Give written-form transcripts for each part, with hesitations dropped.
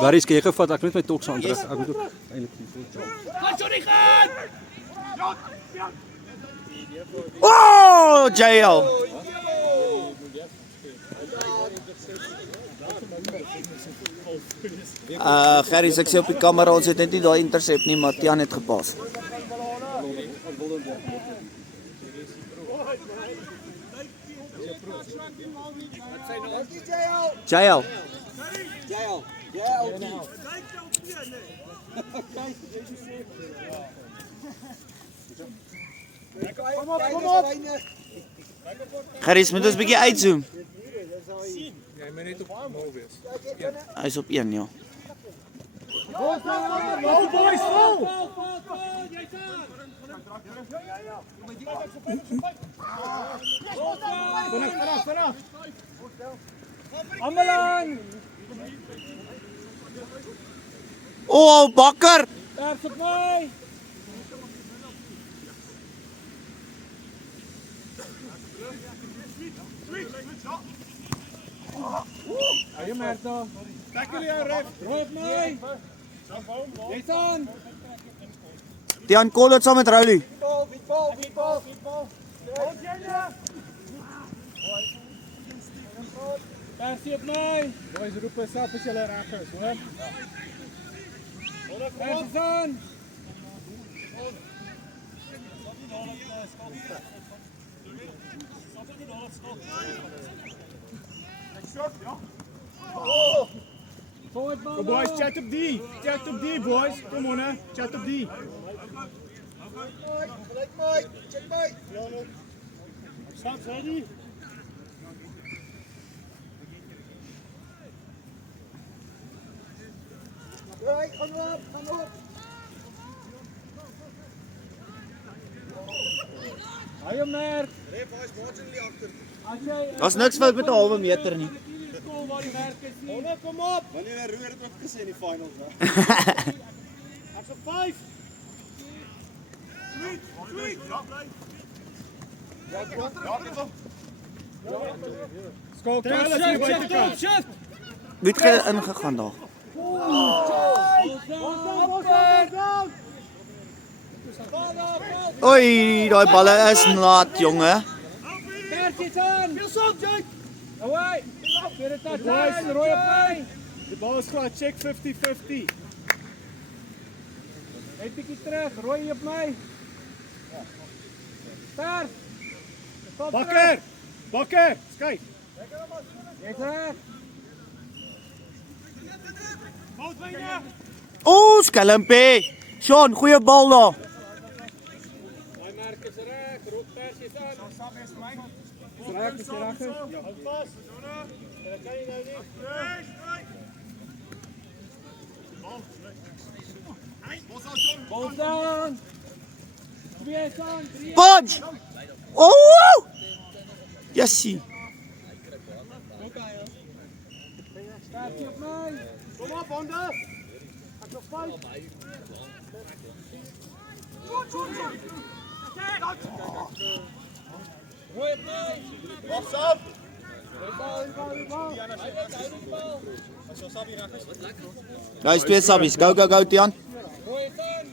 Waar is jy gevat? Ek moet my toks aan terug. Ek moet ook eintlik Oh, JL. Gerrie, ek sê op die kamera, ons het net nie daai intercept nie, maar Tiaan het gepas. JL. Kom op. Gerrie, moet ons 'n bietjie uitzoom. Jy moet net op 0 wees. Hy is op 1, ja. Boys, vol. Vanaf. Ambelang. Oh, Bakker. Daar op my. Ayo Merto. Tackle jou ref. Roep my. Jy's aan. Tiaan Kol het saam met Rowley. Bal. Persie op my. Boys roep self as julle reg is, hoor. Persie aan. Go boys, chat up D, boys. Come on, chat up D. Check Mike. Stop, ready? Right, come up. Ayo Merk. Daar's niks fout met 'n halwe meter nie. Kom op. Wanneer hy roer het ook gesê in die finals, hè. Ek's op 5. Sweet. Ja, Skok, shift. Wie het jy ingegaan daar? Oei, daai balle is nat, jonge. Away. Rooi op my. Die bal is klaar, check 50-50. Net bietjie terug, rooi op my. Ver. Bakker, kyk. Jy's reg. O, skelmpie. Sean, goeie bal daar. Daai merk is reg, roep Persie aan. Sap is my. Reg. Ja, hou vas. Dat kan jy nou nie. Bal down. 2 aan, 3. Punch. Oh! Jessie. Persie op my. Kom op, Honda. Ek nog 5. Rooi op my. Wag's op. Bal. As jy Sabie reg is. Daar is 2 sabbies. Go, Tiaan. Rooi aan.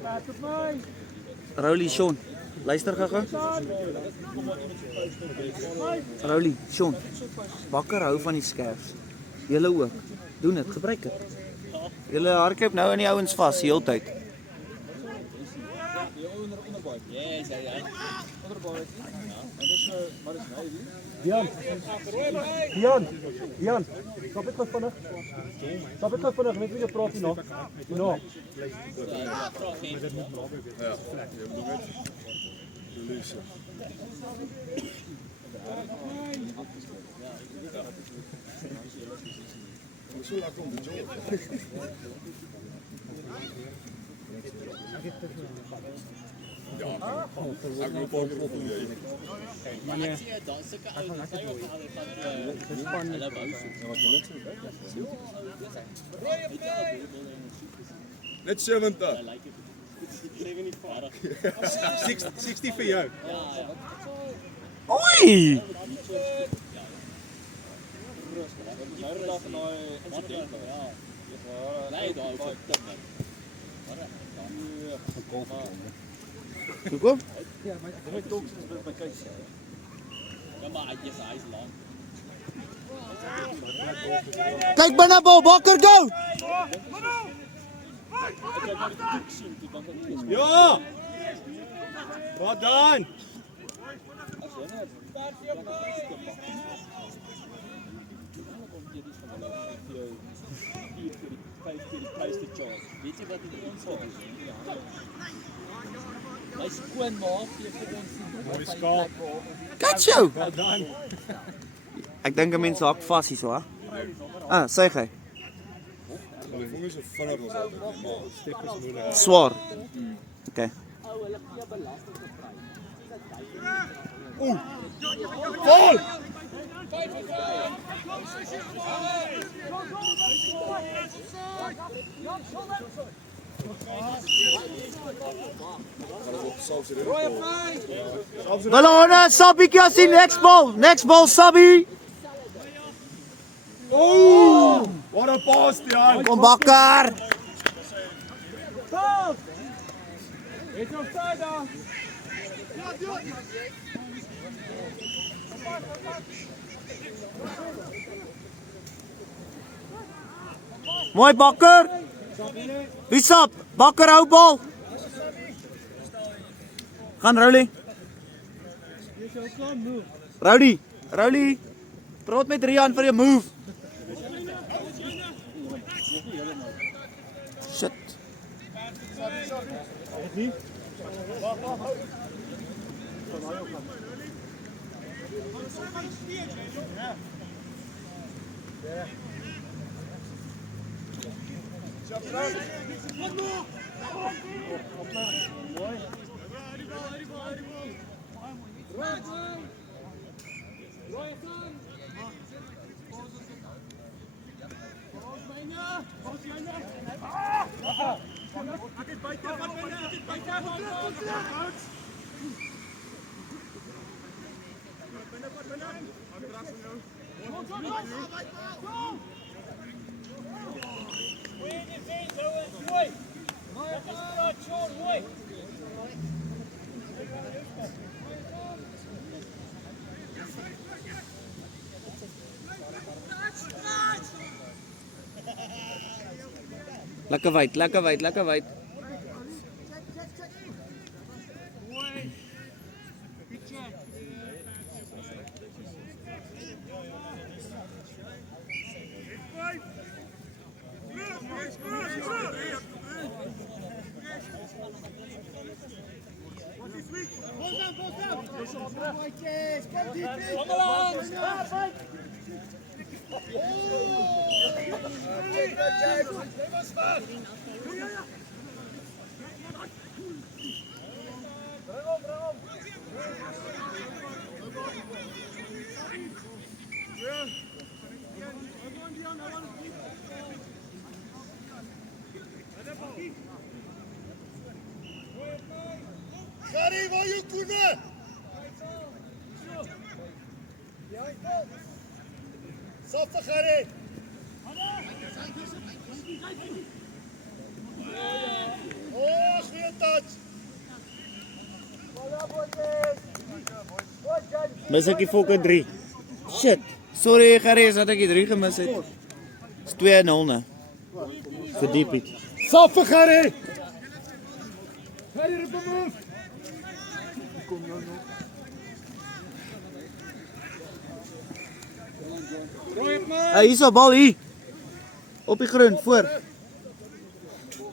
Praat op my. Rowley, Sean. Luister gou. Rowley, Sean. Bakker hou van die skerps. Julle ook. Doen dit, gebruik dit. Julle hardloop nou in die ouens vas die hele tyd. Dian. Stop dit gou vinnig, net weer praat hier nog. Ja. Ek moet paar keer op hom jy. Net 70. 60 vir jou. Oei! Hoekom? Kyk binne bal, Bakker go! Ja! Wat dan? Weet jy wat dit ons sal doen? My skoonmaak gee vir ons Mooi skaap. Catch jou! Wat dan? Ek dink 'n mens hak vas hier so, hè? Ah, sê hy. Hulle voel nie so vinnig as altyd nie, maar step is moeilik. Swaar. Okay. Vol! Balona, Sabby Kassie, next ball, Sabby. Oh! What a pass, Tiaan! Kom Bakker. It's offside daar. Mooi Bakker. Wie sap? Bakker hou bal. Gaan Rowley. Rowley. Praat met Rian vir jou move. Shit. Lekker wyd. Gary, waar jy koene? Saffe Gary. Oh, goeie touch. Mis ek die fokke 3. Shit. Sorry Gerries dat ek die 3 gemis het. Dis 2-0 ne. Verdiep het. Saffe Gary. Gary op die move. Hier is 'n bal hier. Op die grond voor.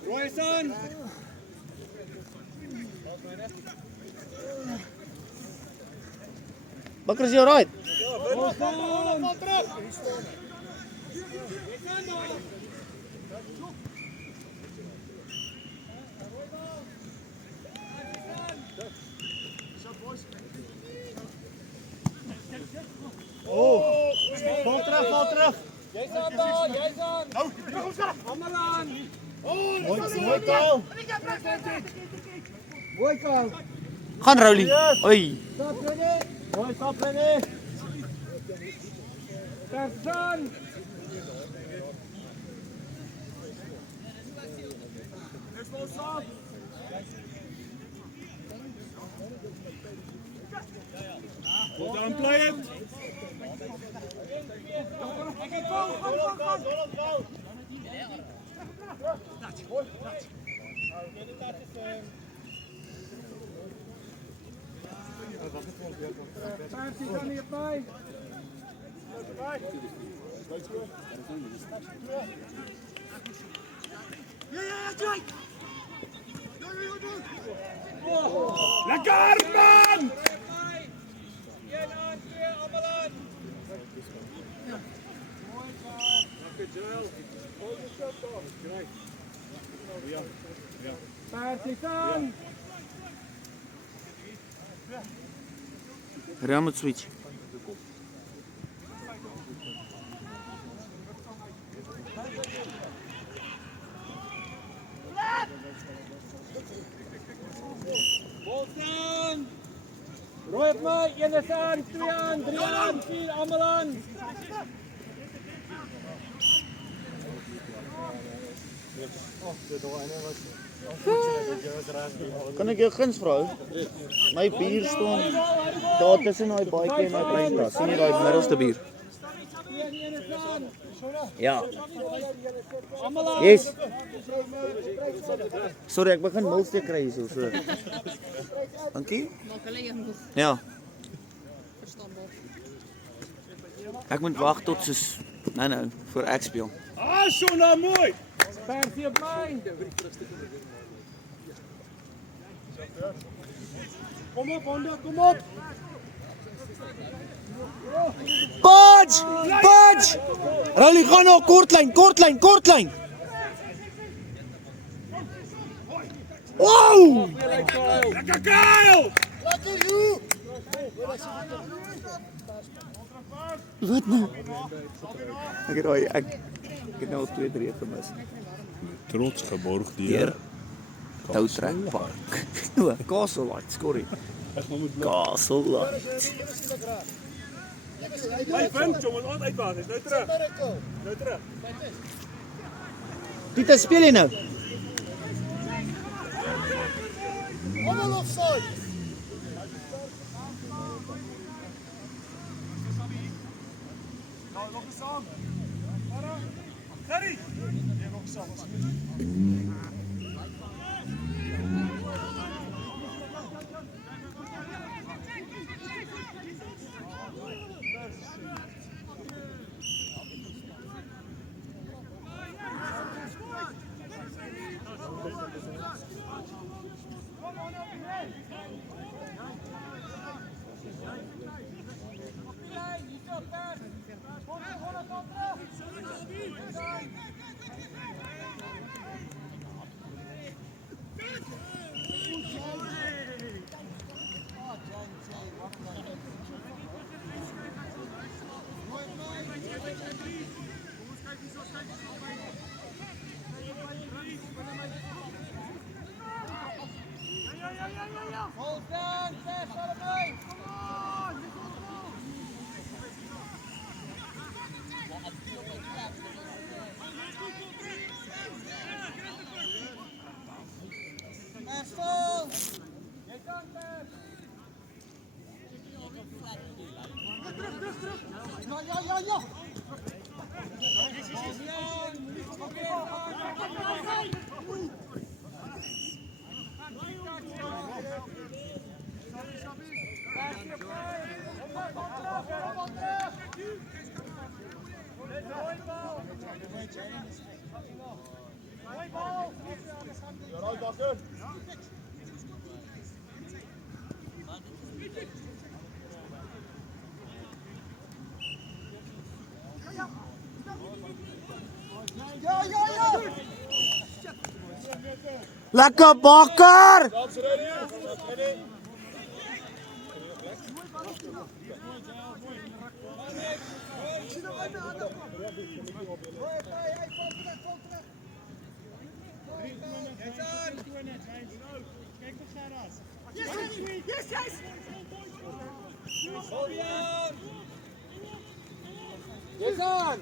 Roy son. Bakker is jy right? Kom terug. terug. Jy's aan daar, jy's aan. Nou, terug ons daar. Almal aan. Mooi taal. Mooi taal. Gaan Rowley. Oei. Stop ready. Mooi stop ready. Tarzan. Let's go stop. Well done, play it. Lekker man! Partizan! Real moet switch. Bolstaan! Rooi op my, 1 is aan, 2 aan, 3 aan, 4, almal aan. Kan ek jou guns vra? My bier staan daar tussen daai baadjie en daai breinkas. Sien jy daai middelste bier? Ja. Yes. Sorry, ek begin milsteek kry hierso so. Dankie. Ja. Ek moet wag tot soos nou voor ek speel. Ah, so nou mooi! Persie op my. Kom op, Honda, kom op. Podge! Podge! Rowley gaan nog kortlyn. Wow! Lekker Kyle! Wat nou? Ek het nou 2-3 gemis. Trots geborg Deur Toutrek Park. O, Castle Light, sorry. Castle Light. Hy vind hom aan uitwaas, hy's nou terug. Nou terug. Pieter, speel jy nou? Almal offside. Nou, nog eens saam. Gerry! Nee, nog saam. Lekker bakker! Yes, on!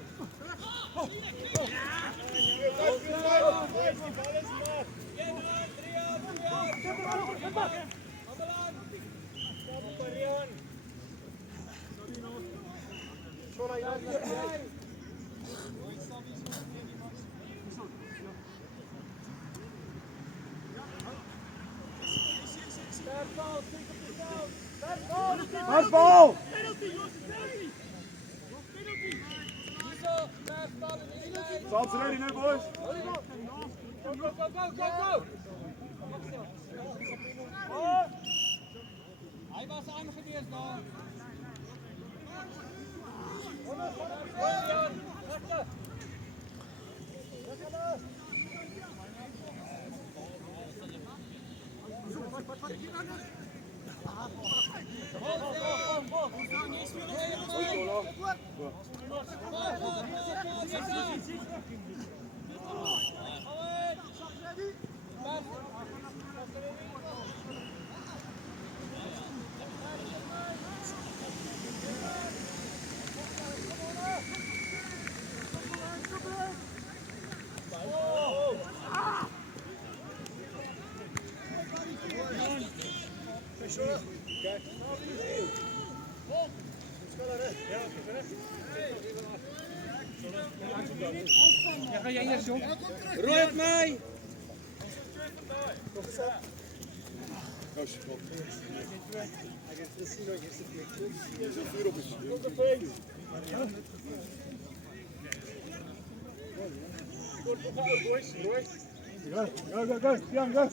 Hardbal! Salt's ready now, boys. Go, go, go, go, go, go! Hij was aangewezen daar. Ja, ga jij eerst, jong. Rooi op mij! Go, go, go, Jan, go!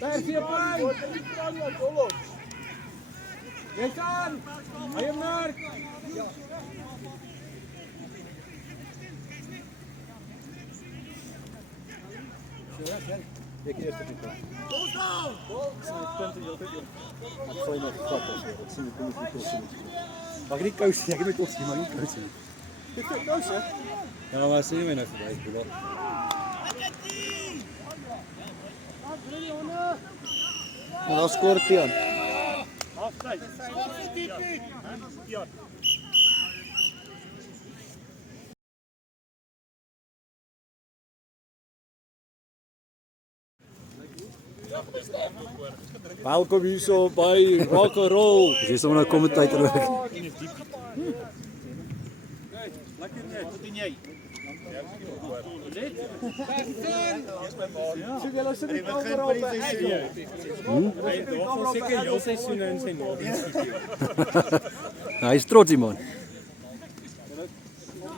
Daar is je pijn! Yes aan! Hou hem naar! Ik eerst het niet. Ik gooi nog een gat of zo. Dat zie ik niet goed. Mag ik niet kousen? Ja, ik heb het maar niet kousen. Dit is kous, hè? Ja, maar zie je mij nou voorbij, broer. En dan scoort Tian. Afsluit. Ja. Welkom hier zo bij Rock'n'Roll. Dus hier staan we naar commentator werk. Lekker net. Wat doen jij? Zeker heel seizoen in zijn noord. Hij is trots, die man.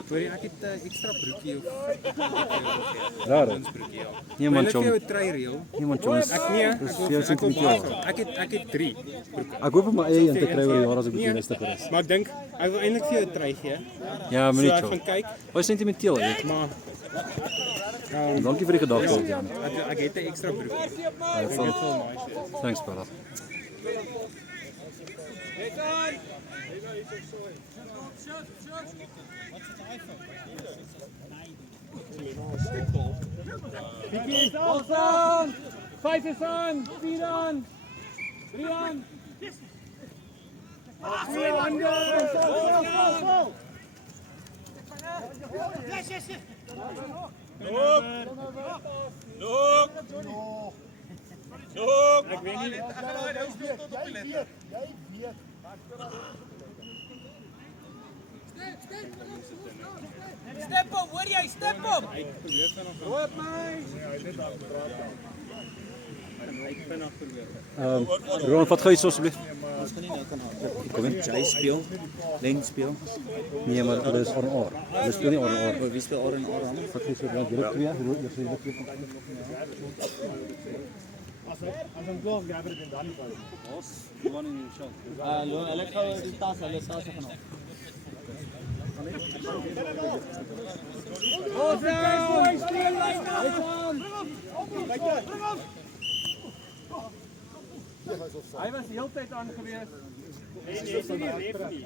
Ek het ekstra broekie of Raar. Niemand wil jong. ek jou try-reël? Niemand jongens. Ek nee, Dis veel sentimenteel. ek het 3 broeke. Ek hoop my eie in te kry oor die jaar as ek bietjie rustiger is. Maar ek dink ek wil eintlik vir jou 'n try gee. Ja, maar So nie ek so. gaan kyk, Baie sentimenteel, weet. maar Dankie vir die gedagte, Jan. ek het 'n ekstra broek. Ja, dat sal. Thanks, brother. Vicky is aan! 5 is aan! 4 aan! 3 aan! 4 aan! Go! Loop! Loop! Loop! Ek weet nie. Step op, hoor jy? Step op! Loop my! Ron, wat gou iets asseblief? Ons gaan nie nou kan haal. Kom in, Jay speel. Len speel. Nee, maar hulle is R&R. Hulle speel nie R&R. Wie speel R en R dan? Wat is dit? Julle twee, julle twee. As hom glo, jy het dit dan nie pas. Hulle gou die tas gaan haal. Go down! Speel lyn aan! Hy was die hele tyd aangewees. En jy sien die ref nie.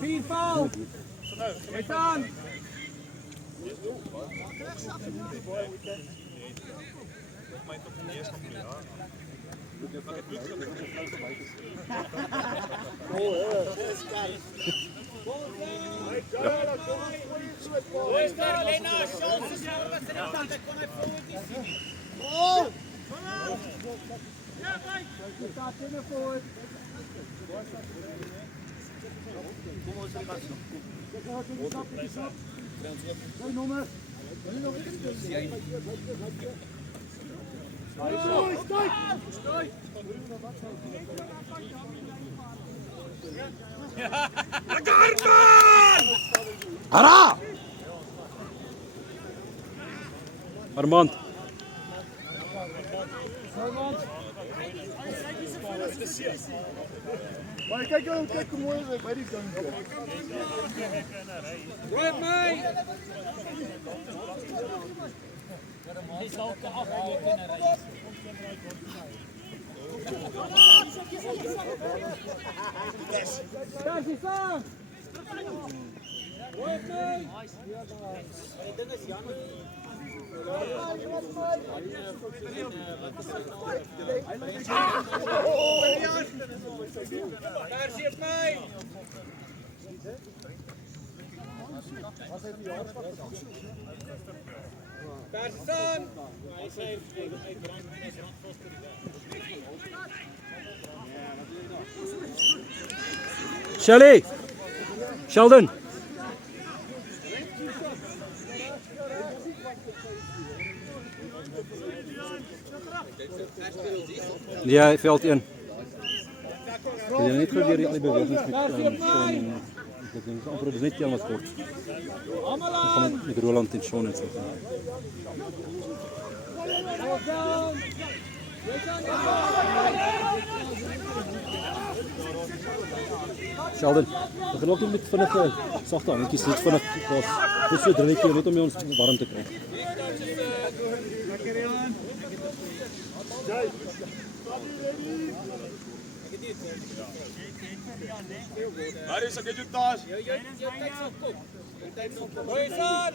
Vier foul. Net aan. Ara! Armand. Maar kyk hoe mooi is hy by die kant. Rooi my. Hy sal kan afreken en reis. Daar is aan. Rooi my. Daar sien my. Daar staan. Hy sê hy brand vas vir die dag. Shelly. Sheldon. Ja, veld 1. Jy net probeer die al die bewegings met Sean. Ek dink amper dis net Jan wat kort. Almal Ek gaan met Roland en Sean en so. Sheldon, we gaan ook nie met vinnige sagte handjies net vinnig pas. Dis so drinnetjie net om ons warm te kry. Waar is ek jou taas? Rooi staan.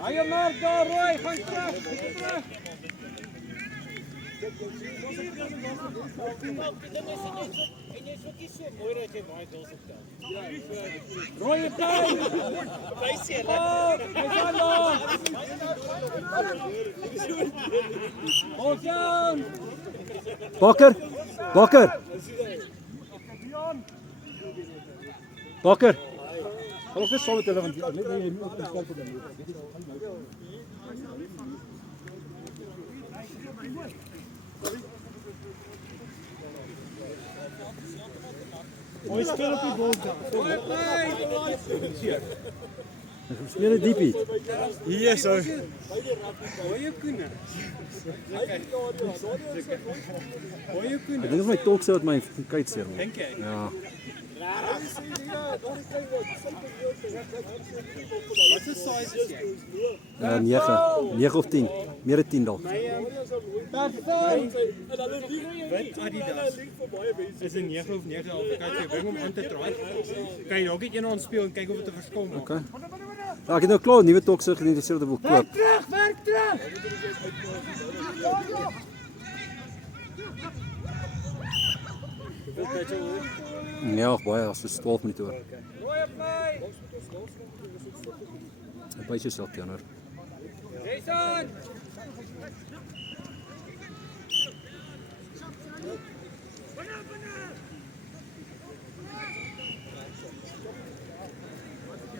Hy maar daar rooi, gaan terug. Rooi tyd. Hy gaan daar. Ons Bakker. Bakker. Bakker. Gaan ons net saam met hulle want net nie op die kant van die. Ons speel op die bal. Ons speel dit diepie. Hier so. Baie koene. Baie Ek koene. dink dit is my tolkse wat my kyk seer. Dink jy? Ja. Wat is size is jy? 9 of 10. Meer as 10 dalk. Daar staan. Wat Adidas? Is 'n 9 of 9.5. Kyk jy bring hom aan te draai. Kyk dalk net een aan speel en kyk of dit 'n verskil maak. Okay. Ja, ek het nou klaar nuwe tolkse geïdentifiseer wat ek wil koop. Werk terug. Ja, baie, as is 12 minute oor. Rooi op my. Ek byt jouself teenoor. Jason.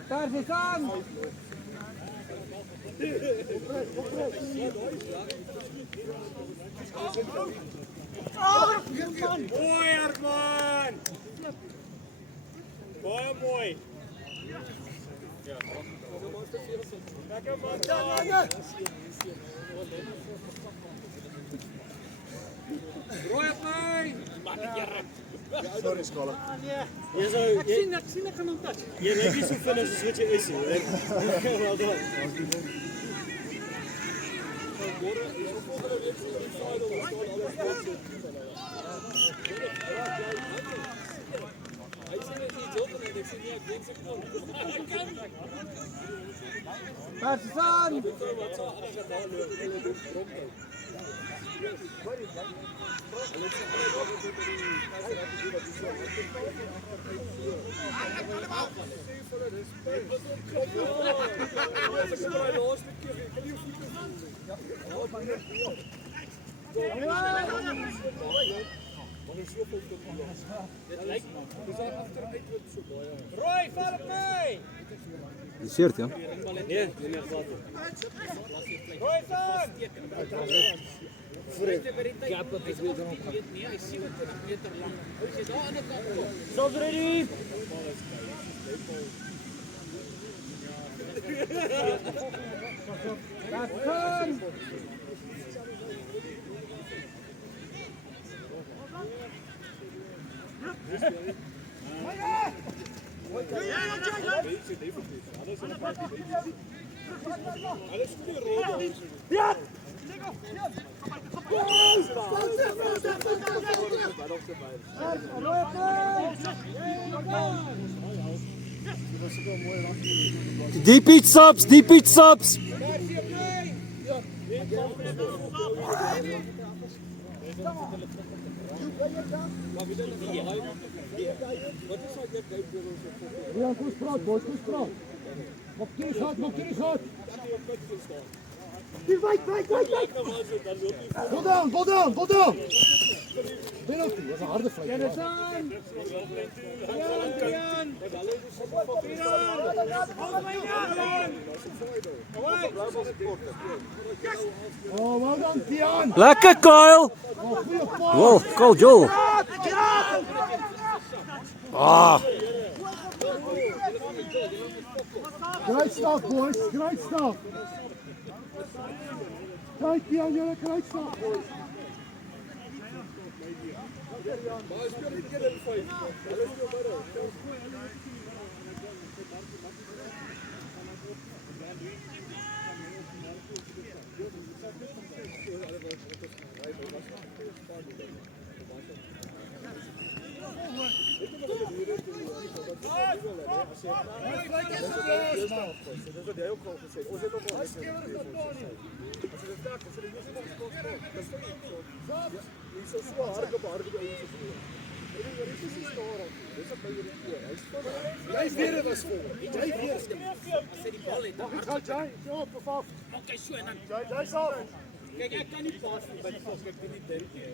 Daar is aan. Mooi Arman. Baie mooi. Lekker man. Rooi op my. Sorry, Skalle. Ek sien ek kan hom touch. Jy lyk nie so vinnig soos wat jy is nie. Wel dan. Môre is op volgende week se die final, ons staan alles goed. Hy sê net die job en ek sê nie ek dink se kom. Partizan. Wat sou alles daar loop? Hulle doen rondte. Rooi, val op my. Die seert, ja. Nee, nie glad. Rooi van. Gap op is weer dan op. Nee, hy 27 meter lank. As jy daar aan die kant kom. Soms ready. Gaan. Die pizzaps, die pizzaps. Bol down. Penalty, dat is een harde vlek. Oh, well done, Tian. Lekker, Kyle. Wow, go Joel. Ah, Great stuff, boys. Great stuff. Kijk, Tian, jullie great stuff, boys. Maar hy speel nie keer in 5. Hulle speel middag. Jy weet dit was vol. Jy weet dit. As hy die bal het, dan okay, so en dan Jy sal. kyk ek kan nie pas nie by die fok, ek weet nie dink nie.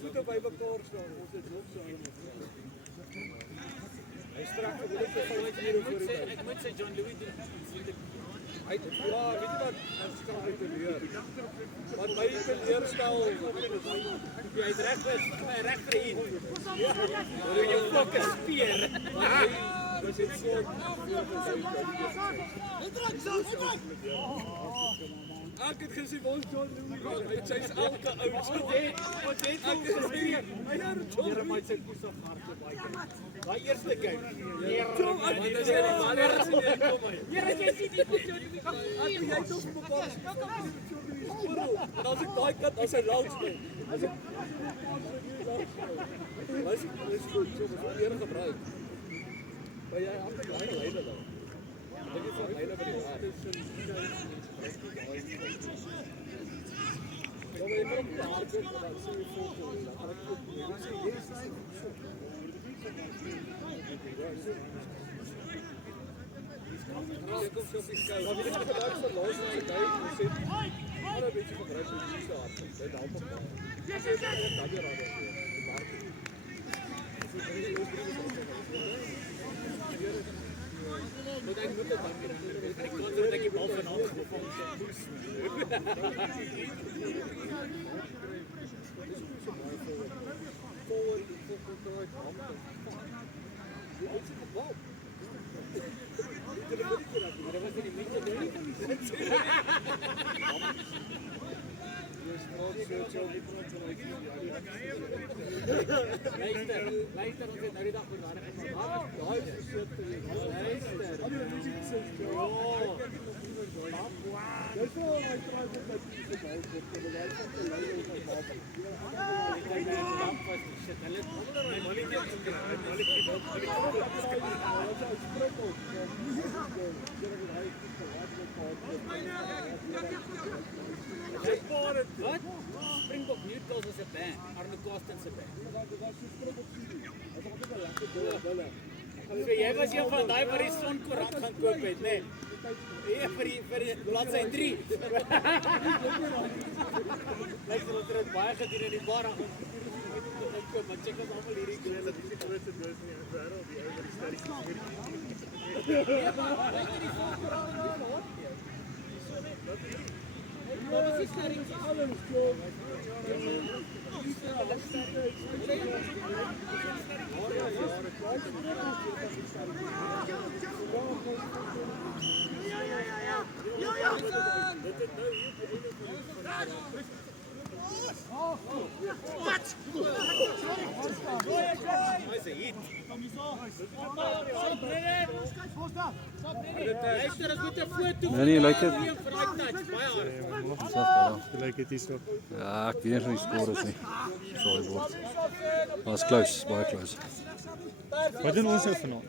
Voete by mekaar staan. Ons het nog so aan. Hy strak gewoonlik vir 5 ure voor die tyd. Ek moet sê John Louis doen. Hy het ja, weet jy wat? Hy strak uit te leer. Wat my kan leerstel, Jy het reg is, reg vir hier. Jou fok is speer. dis iets so. Ek het gesien ons John Louis, hy het sy elke ou Wat het hom gesê? Here my sy koes op harte baie. Daai eerste game. John, ek het gesê die man het gesien kom hy. Here jy sien die John Louis. Jy het op mekaar skak. En as ek daai kant as hy langs my. As ek is goed, so moet jy gebruik. Maar jy het die lyn leider dan. Dit is van myne by die raad. Ja, maar jy moet daar goed dan sien jy foto. Dan ek ook nie. Ek sê jy is so. Ek kom so fiks kyk. Maar weet jy wat vir laaste tyd gesê? Maar 'n bietjie gebruik vir die so hard. Dit help op. Ek sê ek dan die raad. Moet ek moet dit dan. Ek kon dit die bal vanaand gevang. Dis so baie voor. Luister, ons het nou die dag verwaardig gemaak. Daai is so Wat? Springbok Newcastle is 'n band, Arno Carsten se band. So jy was een van daai wat die Sonkoerant gaan koop het, né? Nee, vir die bladsy 3. Luister, ons het baie gedoen in die bar. Maar check ons almal hierdie grille, dit is die grootste doos in die wêreld, die ou wat die studies Nee, lyk dit. Lyk dit hier so. Ja, ek weet nie of die skor is nie. Sorry word. Maar is close, baie close. Wat doen ons nou vanaand?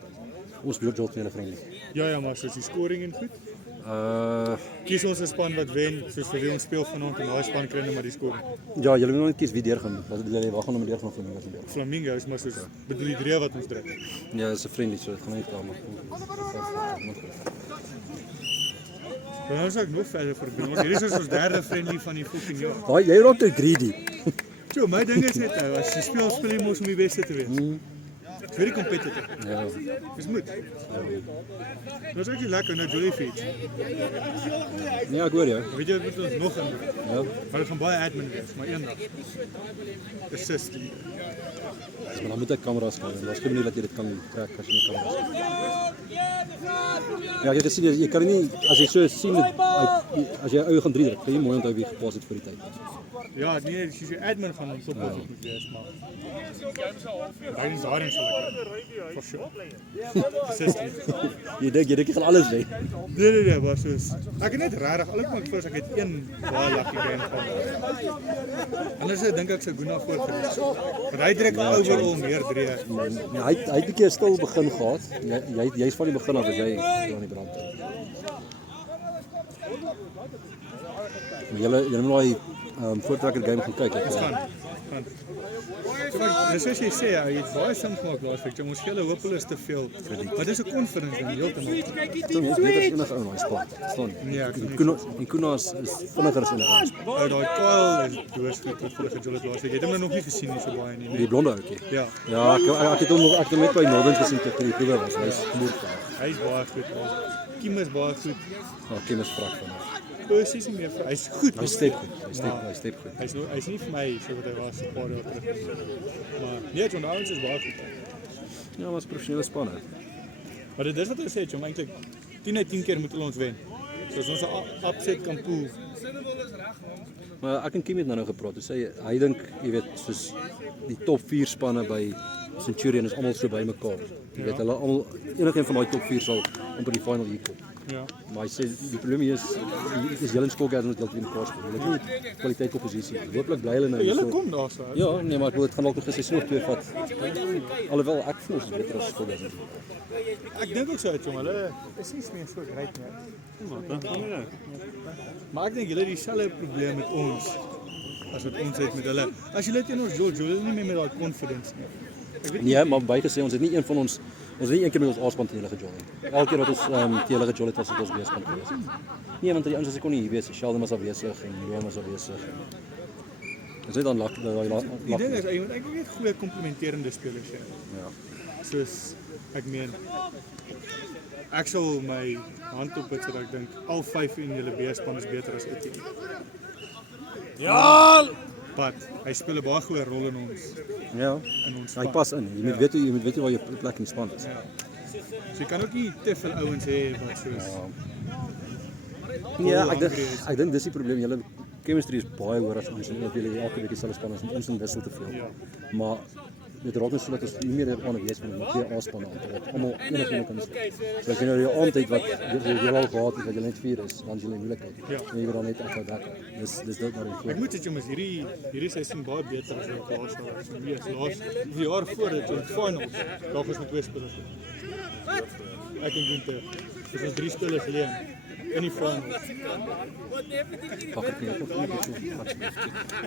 Ons speel Jol teen 'n vriendie. Ja, maar soos die scoring en goed. Kies ons 'n span wat wen, soos vir wie ons speel vanaand en daai span kry net maar die scoring. Ja, julle moet nog net kies wie deurgaan. Wat julle wag gaan om deurgaan vir my deur. Flamingo is maar soos bedoel die drie wat ons druk. Ja, dis 'n vriendie, so dit gaan net klaar Dan is ek nog verder vir ons. Hierdie is ons derde friendly van die fucking jaar. Daai jy raak te greedy. So my ding is net as jy speel jy mos om die beste te wees. Very competitive. Ja. Dis moet. Dit is actually lekker nou Jolly Feet. Ja, ek hoor jou. Weet jy wat ons nog gaan doen? Ja. Maar dit gaan baie admin wees, maar eendag. Assist. Maar dan moet ek kameras kry. Daar's geen manier dat jy dit kan trek as jy nie kameras het. Ja, jy sien jy kan nie as jy so sien as jy ou gaan 3 druk, kan jy mooi onthou wie gepas het vir die tyd. Ja, nee, as jy admin gaan ons op moet wees, maar Biden daarin sal ek. For sure. Jy dink jy gaan alles wen. Nee, maar soos ek het net regtig alles maak voor as ek het een baie lucky game gehad. Anders dink ek se Guna voorgereis. Maar hy druk overall meer 3. Ja, hy het 'n bietjie stil begin gehad. Jy's van die begin af as jy aan die brand. Maar julle moet daai voortrekker game gaan kyk. So maar dis soos jy sê, jy het baie sin gemaak laasweek. Jy moes julle hoop hulle is te veel. Maar dis 'n confidence ding heeltemal. Dit is beter as enige ou in daai span. Verstaan? Ja, En Kuna is vinniger as enige ou. Daai Kyle is doosgoed wat hulle gejol het laasweek. Jy het hom nog nie gesien nie so baie nie. Die blonde ouetjie. Ja. Ja, ek het hom net by Northern gesien toe die proewe was. Hy's moeilik. Hy's baie goed. Kim is baie goed. Ja, Kim is vrag van. Presies nie meer. Hy's goed. Hy step goed. Hy step goed. Hy's nie vir my so wat hy was 'n paar jaar terug. Maar nee, John Downs is baie goed. Ja, maar is professionele spanne. Maar dit is wat hy sê, John, eintlik 10 uit 10 keer moet hulle ons wen. So as ons 'n upset kan pool. Maar ek en Kim het nou gepraat. Hy sê hy dink, jy weet, soos die top 4 spanne by Centurion is almal so bymekaar. Jy weet hulle almal enigeen van daai top 4 sal op die final hier kom. Ja. Maar hy sê die probleem hier is julle Skokers moet heeltemal in mekaar speel. Hulle het nie kwaliteit op posisie. Hooplik bly hulle nou Julle kom daar so. Ja, nee, maar ek wil dit gaan dalk nog 'n seisoen of 2 vat. Alhoewel ek voel ons is beter as Skokers. Ek dink ook so, John, hulle is nie meer so great nie. Maar ek dink julle het dieselfde probleem met ons as wat ons het met hulle. As julle teen ons George, julle nie meer met daai confidence nie. Ek weet Nee, maar bygesê ons het nie een van ons het nie een keer met ons A-span teen hulle gejol nie. Elke keer wat ons teen hulle gejol het was dit ons B-span geweest. Nee, want die ouens kon nie hier wees. Sheldon was afwesig en Johan was afwesig. Ons het dan daai die ding is jy moet eintlik net goeie komplementerende spelers hê. Ja. Soos ek meen ek sal my hand op sit dat ek dink al 5 in julle B-span is beter as Etienne. Ja! Maar hy speel 'n baie goeie rol in ons Ja. in ons Hy span. pas in. Jy moet weet waar jou plek in die span is. So jy kan ook nie te veel ouens hê wat soos Ja, ek dink dis die probleem. Julle chemistry is baie hoër as ons en julle elke week dieselfde span is en ons wissel te veel. Maar dit raak net so dat ons nie meer aan die wees van die twee A-spanne aan het. Almal enige kan speel. So as jy nou die aand het wat jy al gehad het dat jy net 4 is, dan is jy in moeilikheid. En jy wil dan net afhou dak. Dis dit maar die Ek moet sê jongens, hierdie seisoen baie beter as wat laas jaar was. Die jaar voor dit in finals, daar was met 2 spelers. Ek en Gunther. Dis ons 3 spelers alleen in die finals.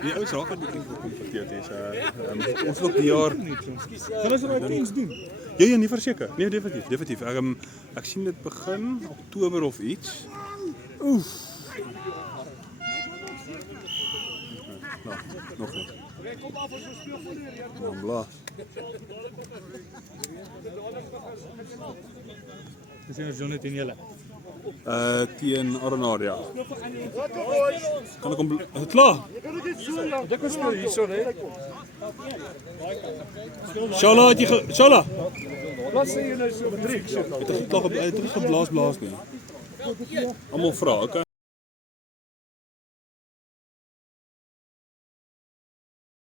Die ouens raak 'n bietjie gekompeteerd hier. Ons wil die jaar Gaan ons daai things doen? Ja, nie verseker. Nee, definitief. Ek sien dit begin Oktober of iets. Nou, nog nie. Dan blaas. Dis ons Jonathan en julle. Teen Arenaria. Kan ek hom klaar? Dit is speel hierso, hè. Shala. Wat sê jy nou so met 3? Het geblaas nie. Almal vra, okay.